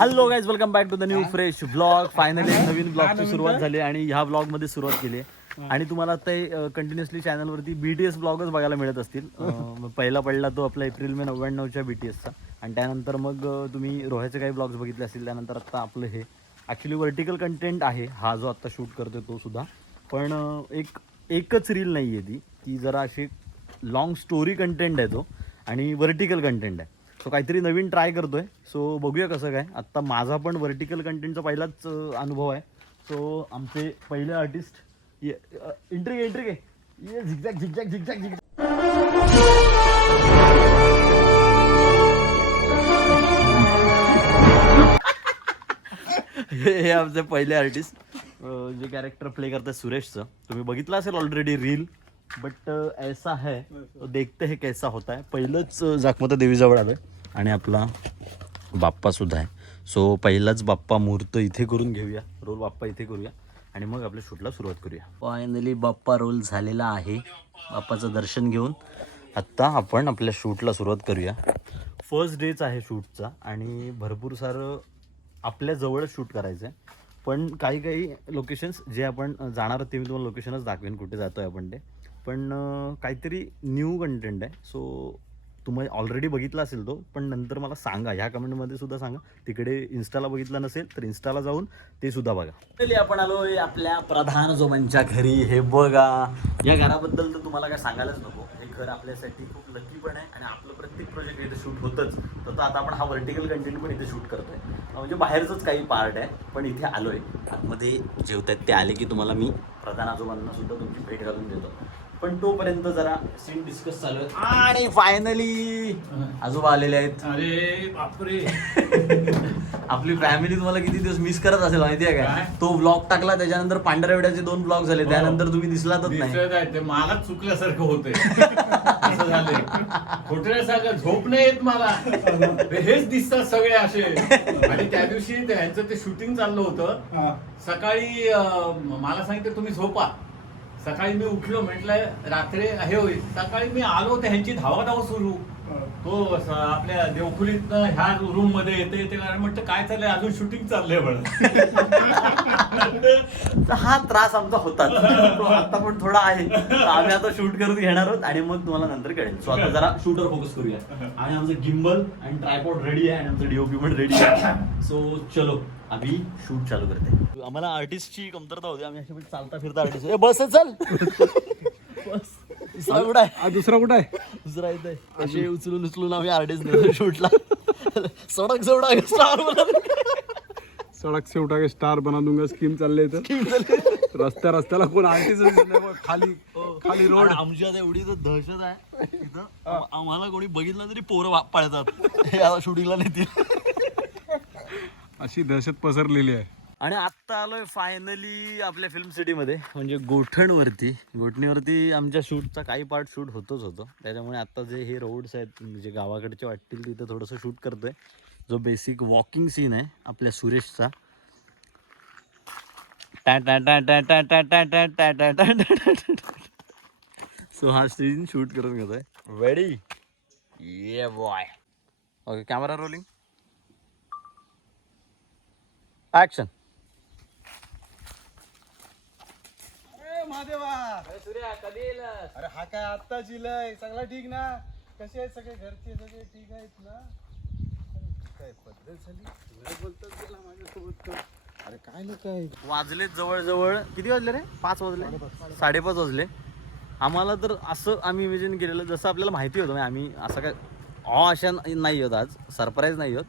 Hello guys, welcome back to the new fresh blog. Finally नवीन ब्लॉगची सुरुवात झाली आणि ह्या ब्लॉगमध्ये सुरुवात केली आहे. आणि तुम्हाला आता कंटिन्युअसली चॅनलवरती BTS ब्लॉगच बघायला मिळत असतील. पहिला पडला तो आपला एप्रिल मे 99च्या BTSचा, आणि त्यानंतर मग तुम्ही रोह्याचे काही ब्लॉग्स बघितले असतील. त्यानंतर आत्ता आपलं हे ॲक्च्युली व्हर्टिकल कंटेंट आहे, हा जो आत्ता शूट करतोय तो सुद्धा. पण एकच रील नाही आहे ती जरा अशी लॉंग स्टोरी कंटेंट आहे तो, आणि व्हर्टिकल कंटेंट आहे. सो काहीतरी नवीन ट्राय करतोय. सो बघूया कसं काय. आत्ता माझा पण व्हर्टिकल कंटेंटचा पहिलाच अनुभव आहे. सो आमचे पहिले आर्टिस्ट एंट्री आहे ये झिकझॅक झिकझॅक झिकझॅक झिकझॅक. हे आमचे पहिले आर्टिस्ट जे कॅरेक्टर प्ले करतात सुरेशचं. तुम्ही बघितलं असेल ऑलरेडी रील, बट ऐसा है तो देखते है कैसा होता है. पहिलंच जाखमता देवीजवळ आलं आणि आपला बाप्पा सुद्धा आहे. सो पहिलाच बाप्पा मुहूर्त इथे करून घेऊया, रोल बाप्पा इथे करूया आणि मग आपल्या शूटला सुरुवात करूया. फायनली बाप्पा रोल झालेला आहे. बाप्पाचं दर्शन घेऊन आत्ता आपण आपल्या शूटला सुरुवात करूया. फर्स्ट डेच आहे शूटचा आणि भरपूर सारं आपल्या जवळच शूट करायचं आहे. पण काही लोकेशन्स जे आपण जाणार आहोत ते मी तुम्हाला लोकेशनच दाखवेन कुठे जातो आहे आपण ते. पण काहीतरी न्यू कंटेंट आहे. सो तुम्ही ऑलरेडी बघितला असेल तो, पण नंतर मला सांगा, ह्या कमेंटमध्ये सुद्धा सांगा. तिकडे इन्स्टाला बघितलं नसेल तर इन्स्टाला जाऊन ते सुद्धा बघा. तरी आपण आलोय आपल्या प्रधान जोमांच्या घरी. हे बघा, या घराबद्दल तर तुम्हाला काय सांगायलाच नको. हे घर आपल्यासाठी खूप लकी पण आहे आणि आपलं प्रत्येक प्रोजेक्ट इथे शूट होतंच. तर आता आपण हा व्हर्टिकल कंटेंट पण इथे शूट करतोय. म्हणजे बाहेरचंच काही पार्ट आहे, पण इथे आलोय. आतमध्ये जेवतात ते आले की तुम्हाला मी प्रधान आजोबांना सुद्धा तुमची भेट घालून देतो. पण तोपर्यंत जरा सीन डिस्कस चालू आहे. आणि फायनली आजोबा आलेले आहेत. अरे बापरे. आपली फॅमिली तुम्हाला किती दिवस मिस करत असेल माहिती आहे काय. तो ब्लॉग टाकला, त्याच्यानंतर पांढरवड्याचे 2 ब्लॉग झाले, त्यानंतर तुम्ही दिसलातच नाही. ते मला चुकल्यासारखं होतंय. असं झालंय. खोटं सांगा, झोप नाही येत मला. हेच दिसतात सगळे असे. आणि त्या दिवशी त्यांचं ते शूटिंग चाललं होतं. सकाळी मला सांगितलं तुम्ही झोपा. सकाळी मी उठलो, म्हटलं रात्री हे होईल. सकाळी मी आलो तर ह्यांची धावाधाव सुरू. तो आपल्या देवखुलीत ह्या रूम मध्ये येते कारण म्हटलं काय चाललंय, अजून शूटिंग चाललंय म्हणून. हा त्रास आमचा होता, आता पण थोडा आहे. आम्ही आता शूट करून घेणार आहोत आणि मग तुम्हाला नंतर कळेल. सो आता जरा शूटवर फोकस करूया. आणि आमचं गिम्बल आणि ट्रायपॉड रेडी आहे आणि आमचं DOP पण रेडी आहे. सो चलो आम्ही शूट चालू करते. आम्हाला आर्टिस्टची कमतरता होती. आम्ही अशा चालता फिरता आर्टिस्ट. बस चल बस. दुसरा कुठं आहे? दुसरा इथं आहे. असे उचलून आम्ही आर्टिस्ट देतो शूटला. सडक शेवटा के स्टार बना दूंगा स्कीम चालले तर रस्त्याला कोण आर्टिस्ट खाली रोड. आमची आता एवढी तर दहशत आहे इथं, आम्हाला कोणी बघितलं तरी पोरं पाळतात. शूटिंगला नेतील अशी दहशत पसरलेली आहे. आणि आत्ता आलोय फायनली आपल्या फिल्म सिटीमध्ये, म्हणजे गोठणीवरती आमच्या शूटचा काही पार्ट शूट होतो. त्याच्यामुळे आत्ता जे हे रोड्स आहेत म्हणजे गावाकडचे वाटतील तिथं थोडंसं शूट करतोय. जो बेसिक वॉकिंग सीन आहे आपल्या सुरेशचा. सो हा सीन शूट करून घेतोय. रेडी ये boy. Okay, camera rolling, action. Mahadeva, अरे हा काय आत्ता जिलय. सगळं ठीक ना? कसे आहेत सगळे घरचे? सगळे ठीक आहेत ना? काय पद्धत झाली बोलतच गेला माझ्यासोबत. अरे काय लोक आहे. वाजले जवळ किती वाजले रे? 5 वाजले, 5:30 वाजले. आम्हाला तर असं आम्ही इमेजिन केलेलं, जसं आपल्याला माहिती होतं. आम्ही असं काय अशा नाही होत, आज सरप्राईज नाही होत.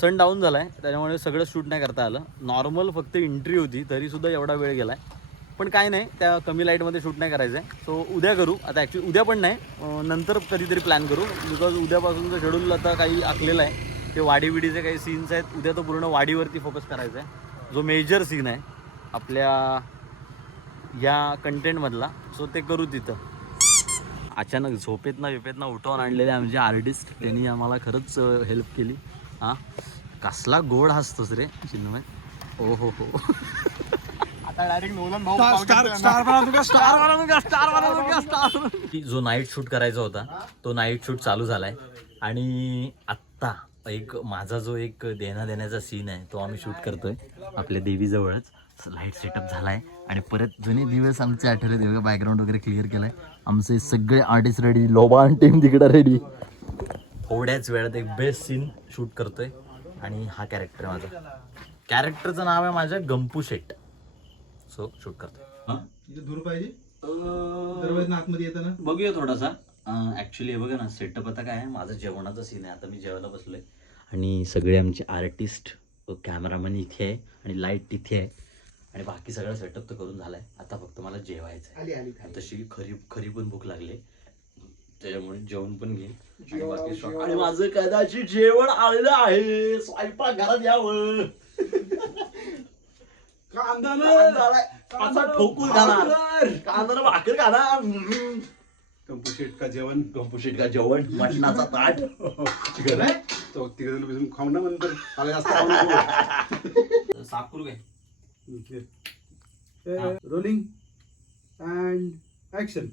सन डाऊन झाला आहे त्याच्यामुळे सगळं शूट नाही करता आलं. नॉर्मल फक्त एंट्री होती तरीसुद्धा एवढा वेळ गेला आहे. पण काय नाही, त्या कमी लाईटमध्ये शूट नाही करायचं आहे. सो उद्या करू. आता ॲक्च्युली उद्या पण नाही, नंतर कधीतरी प्लॅन करू. बिकॉज उद्यापासूनचं शेड्यूल आता काही आखलेलं आहे. ते वाडीविडीचे काही सीन्स आहेत. उद्या तर पूर्ण वाडीवरती फोकस करायचा आहे, जो मेजर सीन आहे आपल्या या कंटेंटमधला. सो ते करू तिथं. अचानक झोपेतना उठवून आणलेले आमचे आर्टिस्ट, त्यांनी आम्हाला खरंच हेल्प केली. हां, कसला गोड हसतोस रे चिन्मय. ओ हो जो नाईट शूट करायचा होता तो नाईट शूट चालू झालाय. आणि आत्ता एक माझा जो एक देण्याचा सीन आहे तो आम्ही शूट करतोय आपल्या देवीजवळच. लाईट सेटअप झालाय आणि परत जुने दिवस आमचे आठवले. बघा बॅकग्राऊंड वगैरे क्लिअर केलाय. आमचे सगळे आर्टिस्ट रेडी, लोबान टीम तिकडे रेडी. थोड्याच वेळात एक बेस्ट सीन शूट करतोय आणि हा कॅरेक्टर आहे माझा. कॅरेक्टरचं नाव आहे माझ्या गंपू शेट. सो शूट करतोय. धूर पाहिजे दरवाजा आतमध्ये येताना बघूया थोडासा. ऍक्च्युली हे बघा ना सेटअप आता काय आहे, माझं जेवणाचं सीन आहे. आता मी जेवायला बसलोय आणि सगळे आमचे आर्टिस्ट, कॅमेरामॅन इथे आहे आणि लाईट तिथे आहे आणि बाकी सगळं सेटअप तर करून झालाय. आता फक्त मला जेवायचं आहे. तशी खरी पण भूक लागली त्याच्यामुळे जेवण पण घेईन आणि बाकी आणि माझं कदाचित जेवण आलेलं आहे. स्वयंपाक घरात यावं. कांदा ठोकून खाणार, कांदा भाकर खाणार. कंपू शेट का जेवण, गंपू शेट का जेवण, मटणाचा ताट. चिकन आहे तो तिकडे बसून खाऊ ना नंतर मला जास्त खाऊ नको. साफ करू काय? Rolling and action.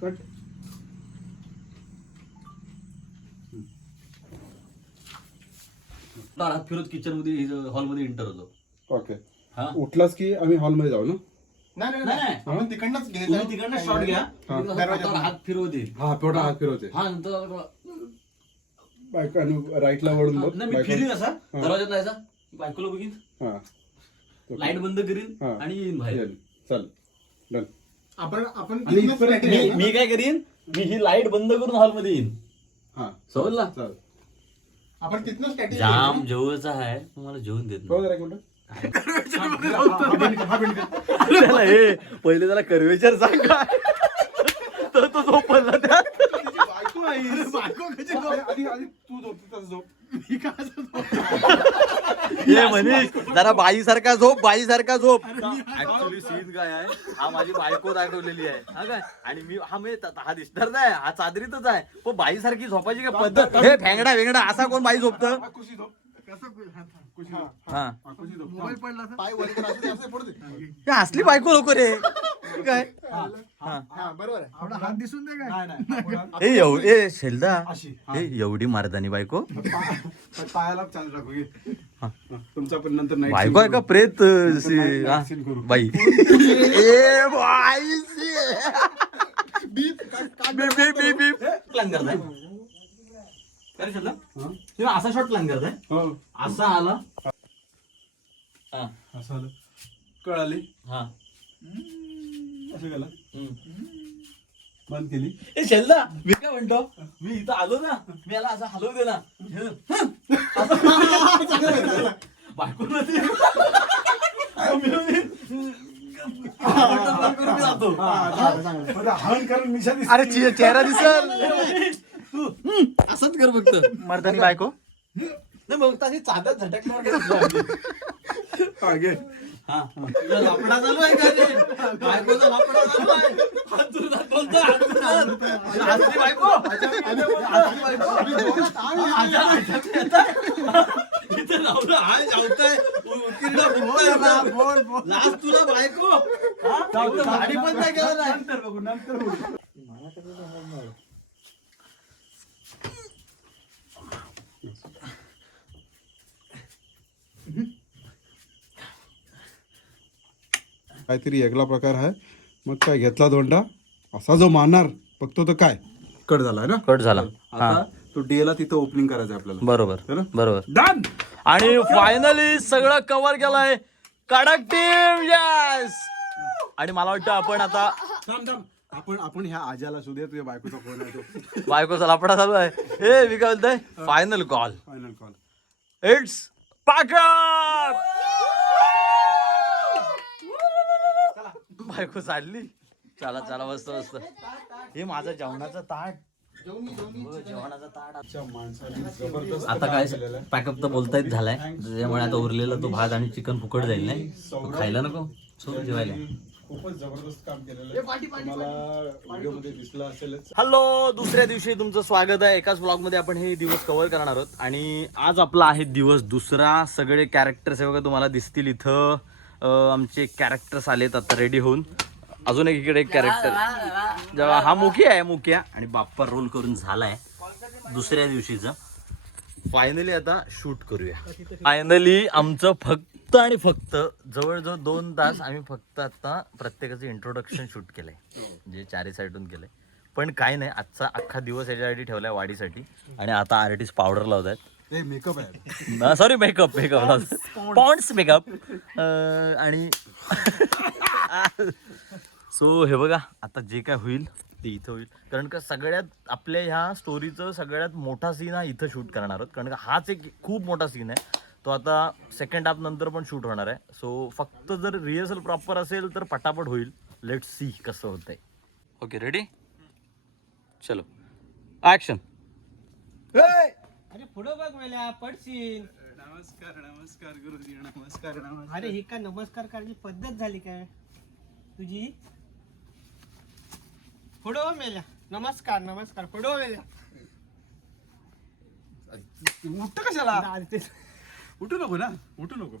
कट. हात फिरत किचन मध्ये हॉलमध्ये एंटर होतो. ओके. हा उठलास की आम्ही हॉलमध्ये जाऊ ना. नाही आपण तिकडनंच तुम्ही तिकडनं शॉट घ्या. हा. हातावर हात फिरवते. हा पेवढा हात फिरवते. हा नंतर बायको आणि राईटला वळून बघ. नाही मी फिरीन असा दरवाजात जायचा, बायकोला बघीन, हा लाईट बंद करीन हा. आणि येईन बाहेर. चल डन. आपण मी काय करीन, मी ही लाईट बंद करून हॉलमध्ये येईन. हा समजला? चल. आपण तिथनं स्ट्रॅटेजी जाम जेवायचा आहे, तुम्हाला जेवण देत बघ जरा एक मिनिट. त्याला हे पहिले त्याला कर्वेचर सांग काय तर तो झोपला त्यात. आधी तू झोप तिथंच झोप. हे मनीष जरा बाईसारखा झोप, बाईसारखा झोप. ऍक्च्युली सीन काय आहे, हा माझी बायको दाखवलेली आहे हा काय, आणि मी हा दिसणार नाही, हा चादरीतच आहे पण बाईसारखी झोपायची काय पद्धत. हे फेंगडा वेंगडा असा कोण बाई झोपत. कुशी झोप. हा कुशी झोप. मोबाईल पडला तर पाय वर करून असं असं पडते. हे असली बायको नको रे काय. हा बरोबर आहे. थोडा हात दिसून दे काय. नाही ए एवढी ए शेलदा, अशी. हे एवढी मारदानी बायको. पायाला चान्स टाकू घे. तुमचा पण नंतर नाही. बायको आहे का प्रेत हा? scene करू. बाई ए बाई प्लॅन करताय काय शेलदा? तुम्ही असा शॉट प्लॅन करताय, हो असा आला हा असं आलं कळाली. हा असं केलं बंद केली. ए शेलदा मी काय म्हणतो, मी इथं आलो ना, मी याला असं हलवू दे ना, बायको जातो. हन करून मिशा दिसते. अरे चेहरा दिसल तू असंच कर फक्त मर्दानी बायको नाही बघता अशी चादर झटकणार. हा, घे. हा तुझा लफडा चालू आहे का रे? बायकोचा लफडा चालू आहे. हात दुरतात बोलतोय, हात दुरतात. असली बायको, असली बायको. इथं लावलं हाय जावताय, उकिरडा फुटताय ना. लास्ट तुला बायको गाडी पण नाही केलं नाही. नंतर बघू नंतर बघू. काहीतरी वेगळा प्रकार आहे. मग काय घेतला दोंडा असा जो मारणार बघतो तो काय कट झाला ना. कट झाला. आता तो डीएला तिथं ओपनिंग करायचं आपल्याला. बरोबर है ना? बरोबर. डन. आणि फायनली सगळं कव्हर केलंय. कडक टीम यस. आणि मला वाटतं आपण आता थांब आपण ह्या आजाला शोधूया. तुझ्या बायकोचा फोन आहे तो. बायकोचा लफडा चालू आहे. हे मी काय बोलतोय, final call, final call. It's pack up. बायको चालली. चला चला मस्त मस्त. हे माझं जेवणाचं ताट, जेवणाचा ताट. आता काय पॅकअप तर बोलता येत झालाय, त्याच्यामुळे आता उरलेला तो भात आणि चिकन फुकट जाईल नाही, तो खायला नको. सो जेवायला खूपच जबरदस्त काम केलेलं आहे. तुम्हाला व्हिडिओमध्ये दिसलं असेलच. हॅलो, दुसऱ्या दिवशी तुमचं स्वागत आहे. एकाच व्लॉग मध्ये आपण हे दिवस कव्हर करणार आहोत आणि आज आपला आहे दिवस दुसरा. सगळे कॅरेक्टर्स हे बघा तुम्हाला दिसतील इथं. आमचे कॅरेक्टर्स आलेत आता रेडी होऊन. अजून एक इकडे एक कॅरेक्टर जेव्हा हा मुखिया आहे, मुखिया आणि बाप्पा रोल करून झालाय दुसऱ्या दिवशीचा. फायनली आता शूट करूया. फायनली आमचं फक्त आणि फक्त जवळजवळ 2 तास आम्ही फक्त आता प्रत्येकाचं इंट्रोडक्शन शूट केलंय, म्हणजे 4 साईडून केलंय. पण काय नाही, आजचा अख्खा दिवस याच्यासाठी ठेवलाय वाढीसाठी. आणि आता आर्टिस्ट पावडर लावत आहेत. हे मेकअप आहे. Sorry, makeup Pond's makeup. आणि सो हे बघा आता जे काय होईल ते इथं होईल. कारण का सगळ्यात आपल्या ह्या स्टोरीचं सगळ्यात मोठा सीन हा इथं शूट करणार आहोत. कारण का हाच एक खूप मोठा सीन आहे. तो आता सेकंड हाफ नंतर पण शूट होणार आहे. सो फक्त जर रिहर्सल प्रॉपर असेल तर पटापट होईल. लेट सी कसं होतंय. ओके, रेडी, चलो ऍक्शन. अरे पुढं बघ मेल्या पडशील. नमस्कार नमस्कार गुरुजी, नमस्कार नमस्कार. अरे ही काय नमस्कार करायची पद्धत झाली काय तुझी? पुढं मेल्या नमस्कार नमस्कार. पुढं मेल्या उठ कशाला? चालते. उठू नको ना, उठू नको.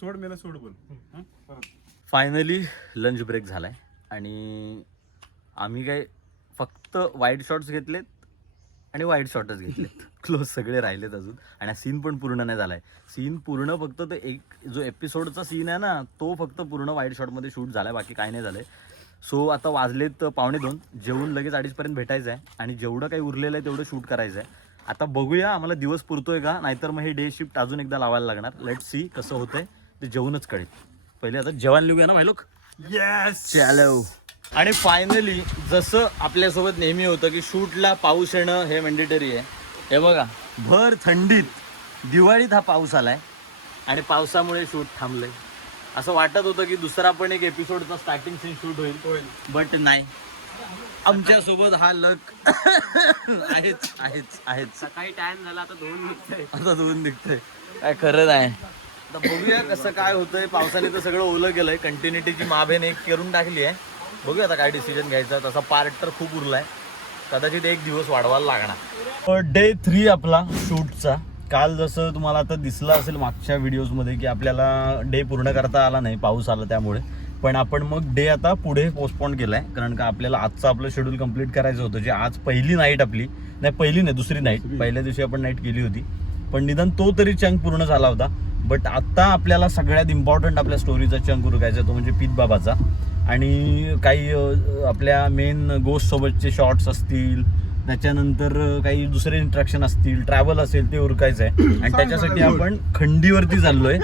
सोड मेला, सोड बोल. हं? परत. फायनली लंच ब्रेक झालाय आणि आम्ही काय फक्त वाईट शॉट्स घेतलेत आणि वाईट शॉटच घेतलेत. क्लोज सगळे राहिलेत अजून. आणि सीन पण पूर्ण नाही झालाय. सीन पूर्ण फक्त तो एक जो एपिसोडचा सीन आहे ना, तो फक्त पूर्ण वाईट शॉटमध्ये शूट झालाय, बाकी काय नाही झालंय. सो आता वाजलेत 1:45. जेवून लगेच 2:30 पर्यंत भेटायचं आहे आणि जेवढं काही उरलेलं आहे तेवढं शूट करायचं आहे. आता बघूया आम्हाला दिवस पुरतोय का, नाहीतर मग हे डे शिफ्ट अजून एकदा लावायला लागणार. लेट सी कसं होतंय ते जेवूनच कळेल. पहिले आता जेवण लिहूया ना भाई लोक. Yes! चलो. आणि फायनली जसं आपल्यासोबत नेहमी होतं की शूटला पाऊस येणं हे मॅन्डेटरी आहे. हे बघा, भर थंडीत दिवाळीत हा पाऊस आलाय आणि पावसामुळे शूट थांबलंय. असं वाटत होतं की दुसरा पण एक एपिसोडचा स्टार्टिंग सीन शूट होईल, बट नाही. आमच्यासोबत हा लक आहेच आहेच आहेच. सकाळी टाइम झाला आता 2 निघतंय. आता 2 निघतंय, काय खरं नाही. आता बघूया कसं काय होतंय. पावसाने तर सगळं ओलं गेलंय. कंटिन्युटीची माभेन एक करून टाकली आहे. बघूया आता काय डिसिजन घ्यायचा. तसा पार्ट तर खूप उरलाय, कदाचित 1 दिवस वाढवायला लागणार. डे 3 आपला शूटचा. काल जसं तुम्हाला आता दिसलं असेल मागच्या व्हिडिओजमध्ये की आपल्याला डे पूर्ण करता आला नाही, पाऊस आला त्यामुळे. पण आपण मग डे आता पुढे पोस्टपोन केलाय, कारण का आपल्याला आजचं आपलं शेड्यूल कंप्लीट करायचं होतं. जे आज पहिली नाईट आपली, नाही पहिली नाही दुसरी नाईट, पहिल्या दिवशी आपण नाईट केली होती, पण निदान तो तरी चंक पूर्ण झाला होता. बट आता आपल्याला सगळ्यात इम्पॉर्टंट आपल्या स्टोरीचा चंक उरकायचा, तो म्हणजे पीत बाबाचा. आणि काही आपल्या मेन गोस्ट सोबतचे शॉर्ट्स असतील, त्याच्यानंतर काही दुसरे इंट्रॅक्शन असतील, ट्रॅव्हल असेल, ते उरकायचं आहे. आणि त्याच्यासाठी आपण खंडीवरती चाललोय.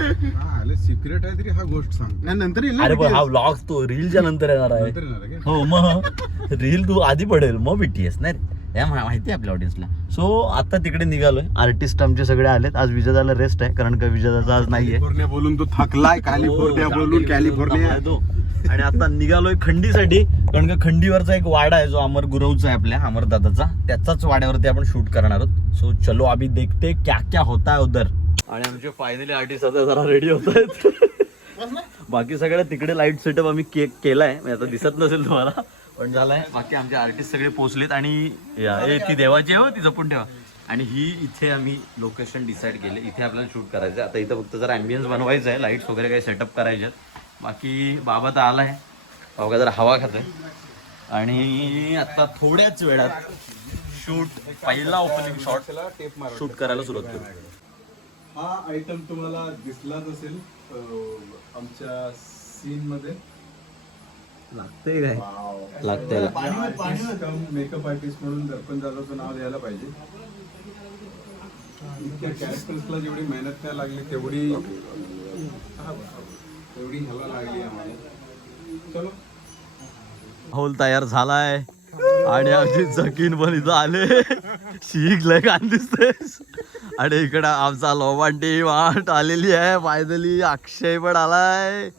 सिक्रेट आहे तरी हा गोष्ट सांग. नंतर येईल ना अरे पण BTS? हा व्लॉग तो रीलच्या नंतर येणार आहे. नंतर येणार आहे का? हो, मग रील तू आधी पडेल मग BTS नाही रे, या माहिती आहे आपल्या ऑडियन्सला. सो आता तिकडे निघालोय. आर्टिस्ट आमचे सगळे आलेत. आज विजयदाला रेस्ट आहे, कारण का विजयदाचा आज नाहीये. कॅलिफोर्निया बोलून तो थकलाय. कॅलिफोर्निया बोलून कॅलिफोर्निया. आणि आता निघालोय खंडीसाठी, कारण का खंडीवरचा एक वाडा आहे जो अमर गुरवचा आहे, आपल्या अमर दादाचा, त्याचाच वाड्यावरती आपण शूट करणार आहोत. सो चलो अभी देखते क्या क्या होता है उधर. आणि आमचे फायनली आर्टिस्ट आता जरा रेडी होत आहेत. बाकी सगळं तिकडे लाईट सेटअप आम्ही केलाय, आता दिसत नसेल तुम्हाला, पण झालाय. बाकी आमचे आर्टिस्ट सगळे पोहोचलेत. आणि ती देवाची आहे, ती जपून ठेवा. आणि ही इथे आम्ही लोकेशन डिसाईड केले, इथे आपल्याला शूट करायचं आहे. आता इथं फक्त जरा ॲम्बियन्स बनवायचं आहे, लाईट्स वगैरे काही सेटअप करायचे आहेत. बाकी बाबा तर आला आहे, बाबा जरा हवा खातोय. आणि आता थोड्याच वेळात शूट, पहिला ओपनिंग शॉट शूट करायला सुरुवात करू. हा आयटम तुम्हाला दिसलाच असेल आमच्या सीन मध्ये. लागतंय काय? लागतंय. मेकअप आर्टिस्ट म्हणून दर्पण दादाचं नाव द्यायला पाहिजे. इतक्या कॅरेक्टर्सला जेवढी मेहनत नाही लागली तेवढी ह्याला लागली आम्हाला. चलो, होल तयार झालाय आणि आमची जकीन पण इथं आले. शिकलंय का दिसतेस. आणि इकडं आमचा लोबांटी वाट आलेली आहे. फायनली अक्षय पण आलाय.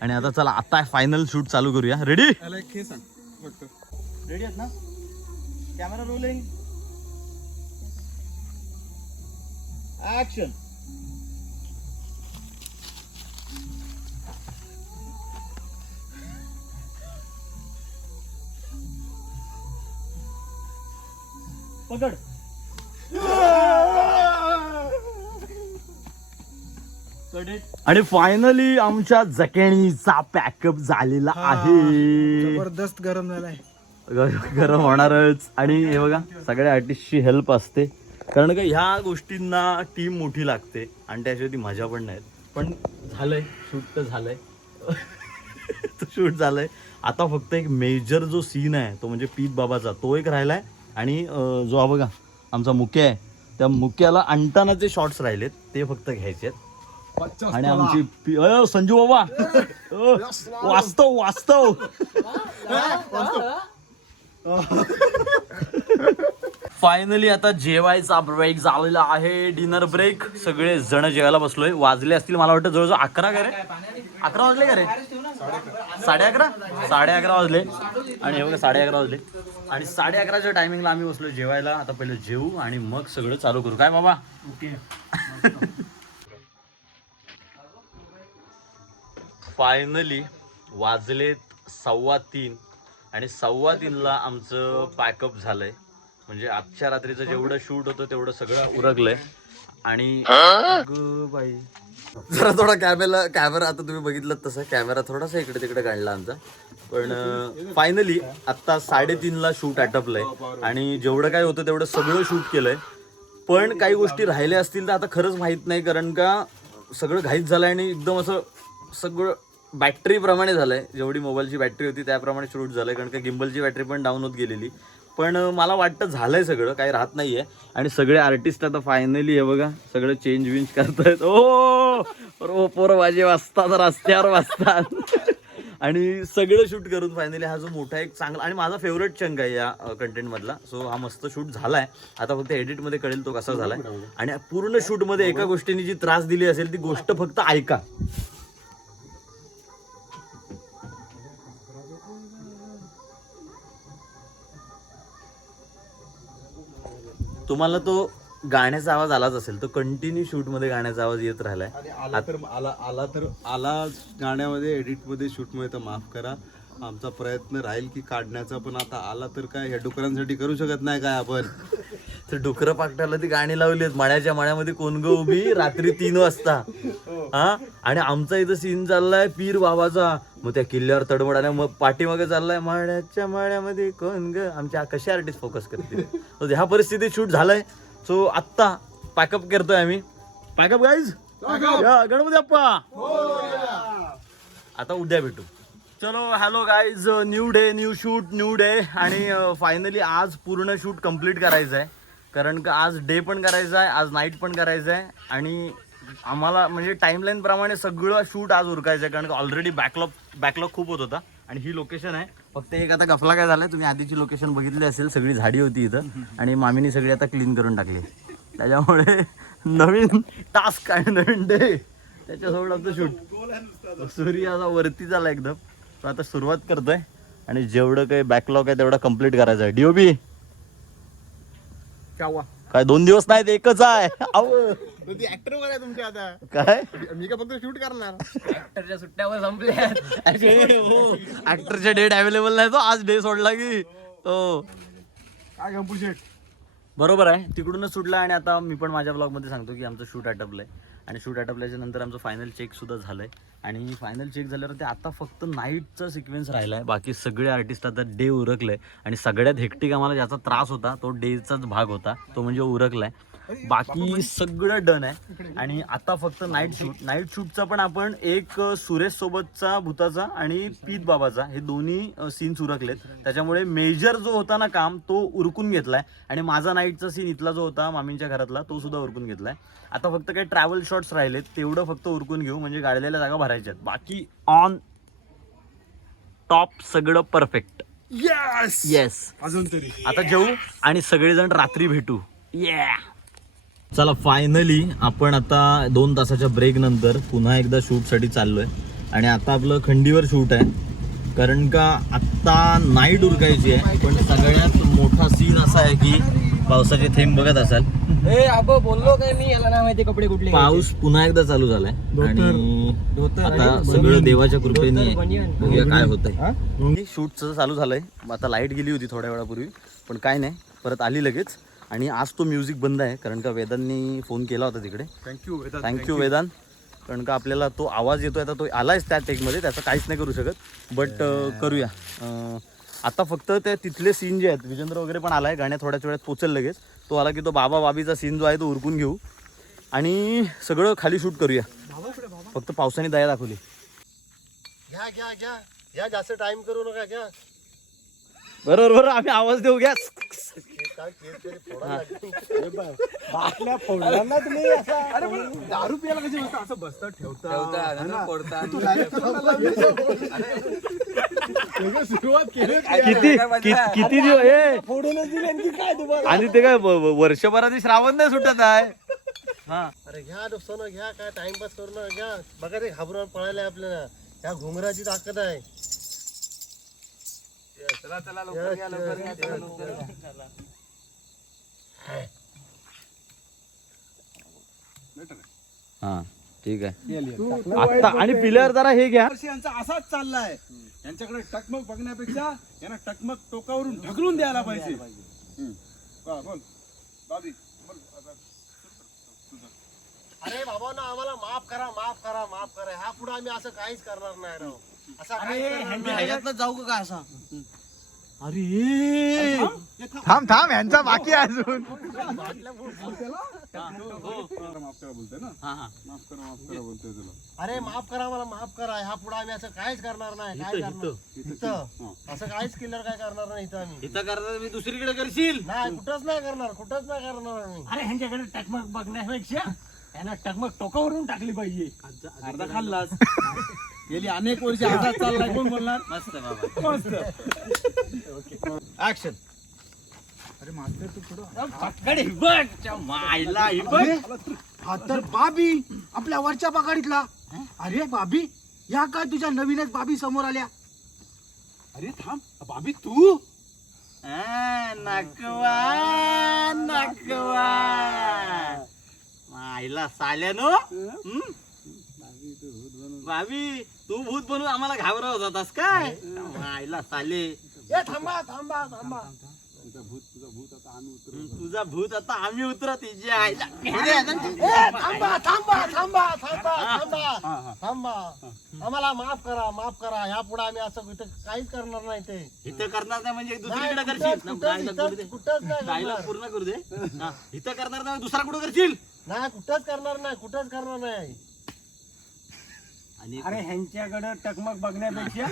आणि आता चला आता फायनल शूट चालू करूया. रेडी? त्याला एक हे सांग फक्त. रेडी आहेत ना? Camera rolling, action. पकड. आणि फायनली आमच्या जकेणीचा पॅकअप झालेला आहे. जबरदस्त गरम झालाय. गरम होणारच. आणि हे बघा सगळ्या आर्टिस्टची हेल्प असते, कारण का ह्या गोष्टींना टीम मोठी लागते आणि त्याशिवाय ती मजा पण नाही. पण झालंय, शूट तर झालंय. तो शूट झालंय. आता फक्त एक मेजर जो सीन आहे तो म्हणजे पीत बाबाचा, तो एक राहिलाय. आणि जो हा बघा आमचा मुक्या आहे, त्या मुक्याला आणताना जे शॉट्स राहिलेत ते फक्त घ्यायचे आहेत. आणि आमची संजू बाबा वास्तव फायनली आता जेवायचा ब्रेक झालेला आहे. Dinner break. सगळे जण जेवायला बसलोय. वाजले असतील मला वाटतं जवळजवळ 11 का रे? 11 वाजले का रे? 11:30 वाजले. आणि हे बघा 11:30 वाजले. आणि 11:30च्या टायमिंगला आम्ही बसलो जेवायला. आता पहिले जेवू आणि मग सगळं चालू करू. काय बाबा? फायनली वाजलेत 2:15 आणि 2:15ला आमचं पॅकअप झालंय. म्हणजे आजच्या रात्रीचं जेवढं शूट होतं तेवढं सगळं उरकलंय. आणि बाई जरा थोडा कॅमेरा आता तुम्ही बघितलं तसं कॅमेरा थोडासा इकडे तिकडे काढला आमचा. पण फायनली आत्ता 3:30ला शूट आटपलंय आणि जेवढं काय होतं तेवढं सगळं शूट केलंय. पण काही गोष्टी राहिल्या असतील तर आता खरंच माहीत नाही, कारण का सगळं घाईत झालंय आणि एकदम असं सगळं बॅटरीप्रमाणे झालंय. जेवढी मोबाईलची बॅटरी होती त्याप्रमाणे शूट झालंय, कारण का गिम्बलची बॅटरी पण डाऊन होत गेलेली. पण मला वाटतं झालंय सगळं, काही राहत नाहीये. आणि सगळे आर्टिस्ट आता फायनली हे बघा सगळं चेंज विंज करतायत. ओ पोरं माझे वाजतात, रस्त्यावर वाजतात. आणि सगळं शूट करून फायनली हा जो मोठा एक चांगला आणि माझा फेवरेट चंक आहे या कंटेंट मधला. सो हा मस्त शूट झालाय. आता फक्त एडिटमध्ये कळेल तो कसा झालाय. आणि पूर्ण शूटमध्ये एका गोष्टीने जी त्रास दिली असेल ती गोष्ट फक्त ऐका. तुम्हाला तो गाण्याचा आवाज आलाच असेल, तो कंटिन्यू शूट मध्ये गाण्याचा आवाज येत राहिलाय. आला गाण्यामध्ये, एडिटमध्ये, शूटमध्ये तर माफ करा. आमचा प्रयत्न राहील की काढण्याचा, पण आता आला तर काय ह्या डुकरांसाठी करू शकत नाही काय आपण. तर डुकरं पाकटाला ती गाणी लावली आहेत. मळ्याच्या मळ्यामध्ये कोण ग उभी रात्री 3 वाजता. हा आणि आमचा इथं सीन चाललाय पीर बाबाचा. मग त्या किल्ल्यावर तडमड आणि मग पाठीमागे चाललाय मळ्याच्या मळ्यामध्ये कोण ग. आमच्या कसे आर्टिस्ट फोकस करतील. ह्या परिस्थितीत शूट झालंय. सो आत्ता पॅकअप करतोय आम्ही. Pack up guys, Ganpati Bappa. आता उद्या भेटू. चलो hello guys, new day, new shoot, new day. आणि फायनली आज पूर्ण शूट कम्प्लीट करायचं आहे, कारण का आज डे पण करायचं आहे, आज नाईट पण करायचं आहे. आणि आम्हाला म्हणजे टाईमलाईन प्रमाणे सगळं शूट आज उरकायचं आहे, कारण का ऑलरेडी बॅकलॉग खूप होत होता. आणि ही लोकेशन आहे. फक्त एक आता गफला काय झालाय, तुम्ही आधीची लोकेशन बघितली असेल, सगळी झाडी होती इथं आणि मामीने सगळी आता क्लीन करून टाकली. त्याच्यामुळे नवीन टास्क आणि नवीन डे त्याच्यासोबत आमचं शूट. सूर्य आता वरती झाला एकदम. तो आता सुरुवात करतोय आणि जेवढं काही बॅकलॉग आहे तेवढं कम्प्लीट करायचं आहे. डीओबी काय 2 दिवस नाहीत, एकच आहे. ऍक्टर वर आहे तुमच्या आता. काय मी का फक्त शूट करणार. ऍक्टरच्या सुट्ट्यावर संपल्या. ऍक्टरच्या डेट अवेलेबल नाही, तो आज डे सोडला की हो. काय गंपूर शेट. बरोबर आहे, तिकडूनच सुटला. आणि आता मी पण माझ्या ब्लॉगमध्ये सांगतो की आमचं शूट आटपलंय. आणि शूट आटपल्याच्या नंतर आमचं फायनल चेकसुद्धा झालं आहे. आणि फायनल चेक झाल्यावर ते आता फक्त नाईटचा सिक्वेन्स राहिला आहे. बाकी सगळे आर्टिस्ट आता डे उरकलं आहे. आणि सगळ्यात हेक्टिक आम्हाला ज्याचा त्रास होता तो डेचाच भाग होता, तो म्हणजे उरकला आहे. बाकी सगळं डन आहे. आणि आता फक्त नाईट शूटचा पण आपण एक सुरेश सोबतचा भूताचा आणि पीत बाबाचा हे दोन्ही सीन्स उरकलेत. त्याच्यामुळे मेजर जो होता ना काम तो उरकून घेतलाय. आणि माझा नाईटचा सीन इथला जो होता मामींच्या घरातला तो सुद्धा उरकून घेतलाय. आता फक्त काही ट्रॅव्हल शॉट्स राहिलेत, तेवढं फक्त उरकून घेऊ, म्हणजे गाडलेल्या जागा भरायच्यात. बाकी ऑन टॉप सगळं परफेक्ट. येस अजून तरी आता जेवू आणि सगळेजण रात्री भेटू. चला फायनली आपण आता 2 तासाच्या ब्रेक नंतर पुन्हा एकदा शूटसाठी चाललोय. आणि आता आपलं खंडीवर शूट आहे, कारण का आत्ता नाईट उरकायची आहे. पण सगळ्यात मोठा सीन असा आहे की पावसाचे थेंब बघत असाल. बोललो काय मी, याला ना माहिती कपडे कुठले. पाऊस पुन्हा एकदा चालू झालाय आणि आता सगळं देवाच्या कृपेने बघूया काय होतंय. शूटचं चालू झालंय. आता लाईट गेली होती थोड्या वेळापूर्वी, पण काय नाही, परत आली लगेच. आणि आज तो म्युझिक बंद आहे कारण का वेदांनी फोन केला होता तिकडे. थँक्यू वेदांत. कारण का आपल्याला तो आवाज येतो आता तो आलायच त्या टेकमध्ये, त्याचं काहीच नाही करू शकत. बट करूया आता फक्त त्या तिथले सीन जे आहेत, विजेंद्र वगैरे पण आलाय, गाण्या थोड्याच वेळात पोचेल लगेच. तो आला की तो बाबा बाबीचा सीन जो आहे तो उरकून घेऊ आणि सगळं खाली शूट करूया. फक्त पावसाने दया दाखवली. घ्या घ्या घ्या घ्या, जास्त टाइम करू नका, घ्या. बरोबर आम्ही आवाज देऊ घ्या. काय केस तरी फोडायला लागले. बाटल्या फोडल्या ना तुम्ही असा. अरे पण दारू पियाला कशी बसता, असं बसतात ठेवता तू direct सुरुवात केली. किती दिवस फोडूनच दिले आणखी काय तुम्हाला. आणि ते काय वर्षभराची श्रावण नाही सुटत आहे. हा अरे घ्या सोनं घ्या, काय टाइमपास करू नका, घ्या. बघा ते घाबरून पळायला आपल्याला, ह्या घुंगराची ताकद आहे. हा ठीक आहे. आता आणि पिलर जरा हे घ्या. वर्षी यांचा असाच चाललाय. यांच्याकडे टकमक बघण्यापेक्षा यांना टकमक टोकावरून ढकलून द्यायला पाहिजे. बोल बाबी बोल. अरे बाबा ना, आम्हाला माफ करा, माफ करा, माफ करा. ह्या पुढे आम्ही असं काहीच करणार नाही राव. असं काहीच करणार नाही. ह्याच्यातनं जाऊ का असा? अरे थांब थांब, यांचा बाकी आहे अजून. माफ करा बोलतोय ना, माफ करा बोलतोय तुला. अरे माफ करा, मला माफ करा. ह्या पुढे आम्ही असं काहीच करणार नाही. काय करणार इथं असं काहीच केलं काय करणार नाही इथं आम्ही. इथं करता मी दुसरीकडे करशील. नाही, कुठंच नाही करणार, कुठंच नाही करणार आम्ही. अरे ह्यांच्याकडे टकमक बघण्यापेक्षा त्यांना टकमक टोकावरून टाकली पाहिजे. अर्धा खाल्लास. गेली अनेक वर्ष असाच चाललाय. कोण बोलणार. मस्त बाबा. मस्त. ऍक्शन. अरे मास्तर तू थोडं. पटकन ही बघ, च्या मायला ही बघ. हा तर बाबी आपल्या वरच्या पगाडीतला. अरे बाबी, या काय तुझ्या नवीनच बाबी समोर आल्या. अरे थांब, बाबी तू. नकवा नकवा मायला साल्यानो. भाभी तू भूत बनून आम्हाला घाबरवत होतास काय. मायला साले. ए थांबा थांबा थांबा. तुझा भूत आता आम्ही उतरत तिच्या आईला. ए थांबा थांबा थांबा थांबा थांबा थांबा. आम्हाला माफ करा, माफ करा. ह्या पुढे आम्ही असं इथं काहीच करणार नाही. ते इथं करणार नाही म्हणजे दुसरीकडे नाही, करशील. कुठंच नाही डायलॉग करणार. पूर्ण करू दे. हा, इथं करणार नाही दुसरा कुठं करशील. नाही, कुठंच करणार नाही, कुठंच करणार नाही. आणि अरे ह्यांच्याकडे टकमक बघण्यापेक्षा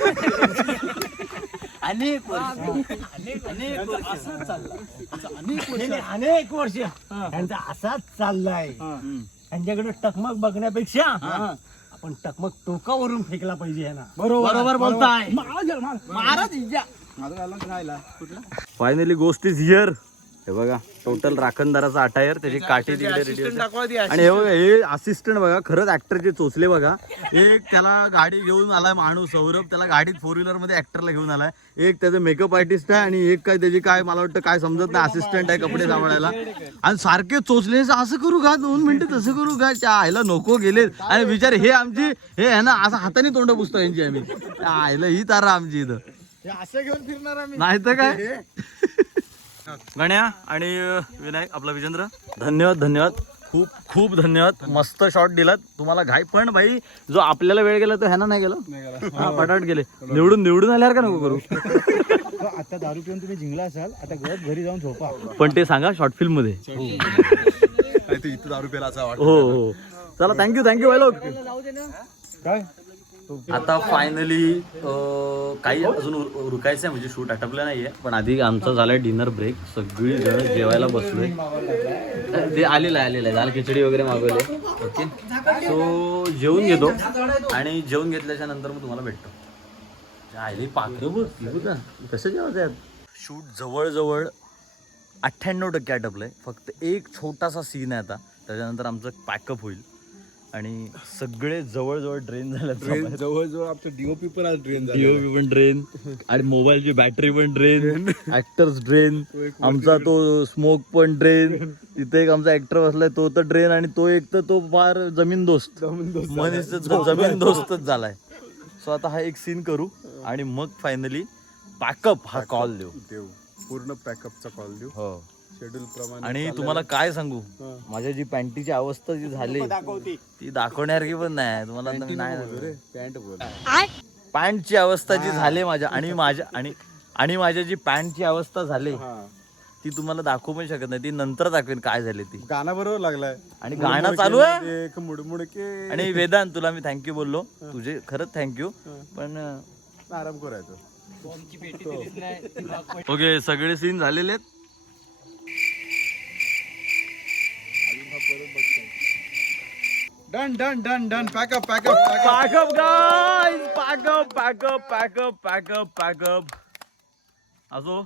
अनेक वर्ष अनेक वर्ष त्यांचा असाच चाललाय. त्यांच्याकडे टकमक बघण्यापेक्षा आपण टकमक टोकावरून फेकला पाहिजे ह्यांना. बरोबर बोलताय. महाराज इजा. फायनली गोष्ट इज हिअर. हे बघा टोटल राखणदाराचा अटायर, त्याची काठी तिकडे रेडी होती. आणि हे बघा हे असिस्टंट बघा, खरंच ऍक्टरचे चोचले बघा. एक त्याला गाडी घेऊन आलाय माणूस सौरभ, त्याला गाडीत 4 व्हीलर मध्ये ऍक्टरला घेऊन आलाय. एक त्याचे मेकअप आर्टिस्ट आहे आणि एक काय त्याची काय मला वाटतं काय समजत नाही असिस्टंट आहे कपडे सांभाळायला. आणि सारखे चोचले असं करू का, 2 मिनिटं तसं करू का, त्या आईला नको गेले. आणि विचार हे आमची हे आहे ना असं हाताने तोंड पुसतो यांची आम्ही. त्या आईला ही तारा आमची इथं असं घेऊन फिरणार आम्ही. नाही तर काय. गण्या आणि विनायक आपला विजेंद्र, धन्यवाद धन्यवाद, खूप खूप धन्यवाद. मस्त शॉट दिलात. तुम्हाला घाई पण भाई जो आपल्याला वेळ गेला तो ह्याना नाही गेला. हा पटाट गेले. निवडून आल्यावर का नको करू. आता दारू पिऊन तुम्ही जिंकला असाल, आता घरी जाऊन झोपा. पण ते सांगा शॉर्ट फिल्म मध्ये. इथं दारू प्याला असा हो हो चला थँक्यू भाई लोक. काय आता फायनली काही अजून रुकायचं आहे म्हणजे शूट आटपलं नाहीये. पण आधी आमचा झालाय डिनर ब्रेक. सगळी जण जेवायला बसलोय. ते आलेलं आहे दाल खिचडी वगैरे मागवले. ओके सो जेवून घेतो आणि जेवून घेतल्याच्या नंतर मग तुम्हाला भेटतो. आले पाखरं बघ कसं जेवायचं आहे. शूट जवळजवळ 98% आटपलंय. फक्त एक छोटासा सीन आहे आता, त्याच्यानंतर आमचं पॅकअप होईल. आणि सगळे जवळजवळ ड्रेन झाले. जवळजवळ आमचं डीओपी पण आज ड्रेन झालं. डीओपी पण ड्रेन आणि मोबाईलची बॅटरी पण ड्रेन, ऍक्टर्स ड्रेन, आमचा तो स्मोक पण ड्रेन. तिथे एक आमचा ऍक्टर बसलाय तो तर ड्रेन. आणि तो एक तर तो फार जमीन दोस्त मनीष जमीन दोस्तच झालाय. सो आता हा एक सीन करू आणि मग फायनली पॅकअप हा कॉल देऊ. पूर्ण पॅकअपचा कॉल देऊ. हो शेड्यूल प्रमाणे आणि तुम्हाला काय सांगू, माझ्या जी पॅन्टीची अवस्था जी झाली ती दाखवण्यासारखी पण नाही. तुम्हाला आता मी नाही रे पॅन्ट बोल. पॅन्टची अवस्था जी झाली माझ्या आणि माझ्या जी पॅन्टची अवस्था झाली ती तुम्हाला दाखवू पण शकत नाही. ती नंतर दाखवेन काय झाली ती. गाणं बरोबर लागलाय आणि गाणं चालू आहे. एक मुडमुडके आणि वेदांत तुला मी थँक्यू बोललो, तुझे खरंच थँक्यू. पण आराम करायचं. ओके, सगळे सीन झालेले आहेत. Done done done done pack up pack up pack up. Pack up guys, pack up pack up pack up pack up pack up. असो,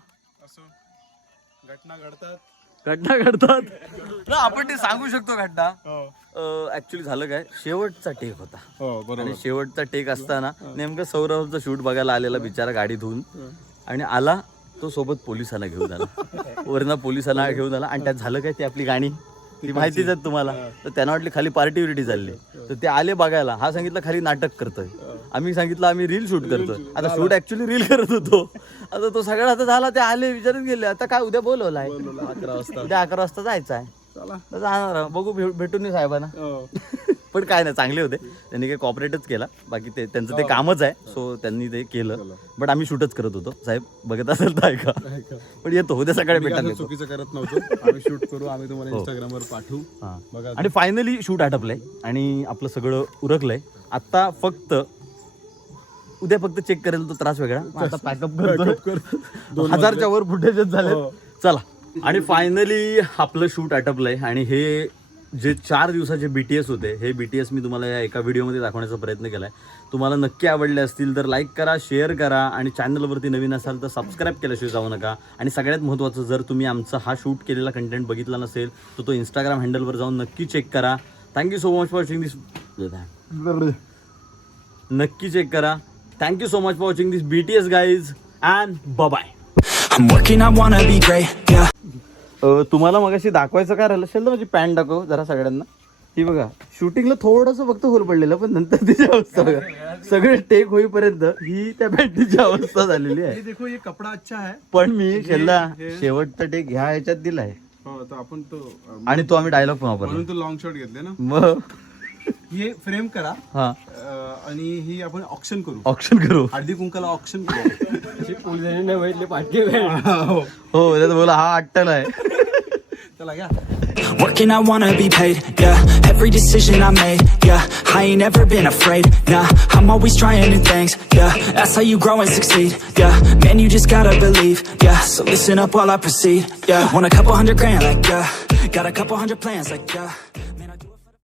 घटना घडतात ना, आपण ते सांगू शकतो घटना. ऍक्च्युली झालं काय, शेवटचा टेक होता. हो बरोबर. आणि शेवटचा टेक असताना नेमकं सौरभचं शूट बघायला आलेला बिचारा गाडी धुवून, आणि आला तो सोबत पोलिसांना घेऊन आला. वरनं पोलिसांना घेऊन आला. आणि त्यात झालं काय, ती आपली गाणी ती माहितीच आहे तुम्हाला. तर त्यांना वाटली खाली पार्टी विर्टी चालली, तर ते आले बघायला. हा सांगितलं खाली नाटक करतोय, आम्ही सांगितलं आम्ही रील शूट करतोय. आता शूट ऍक्च्युली रील करत होतो. आता तो सगळा आता झाला, ते आले विचारून गेले. आता काय उद्या बोलवलाय 11 वाजता, उद्या 11 वाजता जायचं आहे. तर जाणार, बघू भेटून साहेबांना. पण काय नाही, चांगले होते. त्यांनी काही कॉपरेटच केला, बाकी ते त्यांचं ते कामच आहे. सो त्यांनी ते केलं. बट आम्ही शूटच करत होतो. साहेब बघत असेल तर ऐका. पण येतो उद्या सकाळी भेटायला. चुकीचं करत नव्हतो. आम्ही शूट करू, आम्ही तुम्हाला इंस्टाग्रामवर पाठवू. बघा. आणि फायनली शूट आटपलंय आणि आपलं सगळं उरकलंय. आता फक्त उद्या फक्त चेक करेल तो त्रास वेगळा. आता पॅकअप करतो. 1000च्या वर फुटेजच झाले. चला, आणि फायनली आपलं शूट आटपलंय. आणि हे जे 4 दिवसाचे BTS होते, हे BTS मी तुम्हाला या एका व्हिडिओमध्ये दाखवण्याचा प्रयत्न केलाय. तुम्हाला नक्की आवडले असतील तर लाईक करा, शेअर करा, आणि चॅनलवरती नवीन असाल तर सबस्क्राईब केल्याशिवाय जाऊ नका. आणि सगळ्यात महत्त्वाचं, जर तुम्ही आमचा हा शूट केलेला कंटेंट बघितला नसेल तर तो इंस्टाग्राम हँडलवर जाऊन नक्की चेक करा. Thank you so much for watching this. नक्की चेक करा. Thank you so much for watching this BTS guys, and bye. I'm working, I wanna be great, yeah. तुम्हाला मगाशी दाखवायचं काय राहिलं असेल तर माझी पॅन्ट दाखव जरा सगळ्यांना. ही बघा, शूटिंगला थोडंसं फक्त होल पडलेलं, पण नंतर तिची अवस्था बघा. सगळे टेक होईपर्यंत ही त्या पॅन्टीची अवस्था झालेली आहे. देखो ये कपडा अच्छा है. पण मी शेवटचा टेक ह्या ह्याच्यात दिलाय. हो, तर आपण तो आणि तो आम्ही डायलॉग पण वापरला. म्हणून तो लॉंग शॉट घेतले ना. मग हे फ्रेम करा. हा, आणि ही आपण ऑप्शन करू. ऑप्शन करू. हळदी कुंकाला ऑप्शन करू. पोलिसांनी नाही बघितले पाटके. हो, त्यात बोला हा अट्टल आहे. चला घ्या. Working, I wanna be paid, yeah. Every decision I made, yeah. I ain't never been afraid, nah. I'm always trying new things, yeah. That's how you grow and succeed, yeah. Man, you just gotta believe, yeah. So listen up while I proceed, yeah. Want a couple $100 grand, like, yeah. Got a couple hundred plans, like, yeah.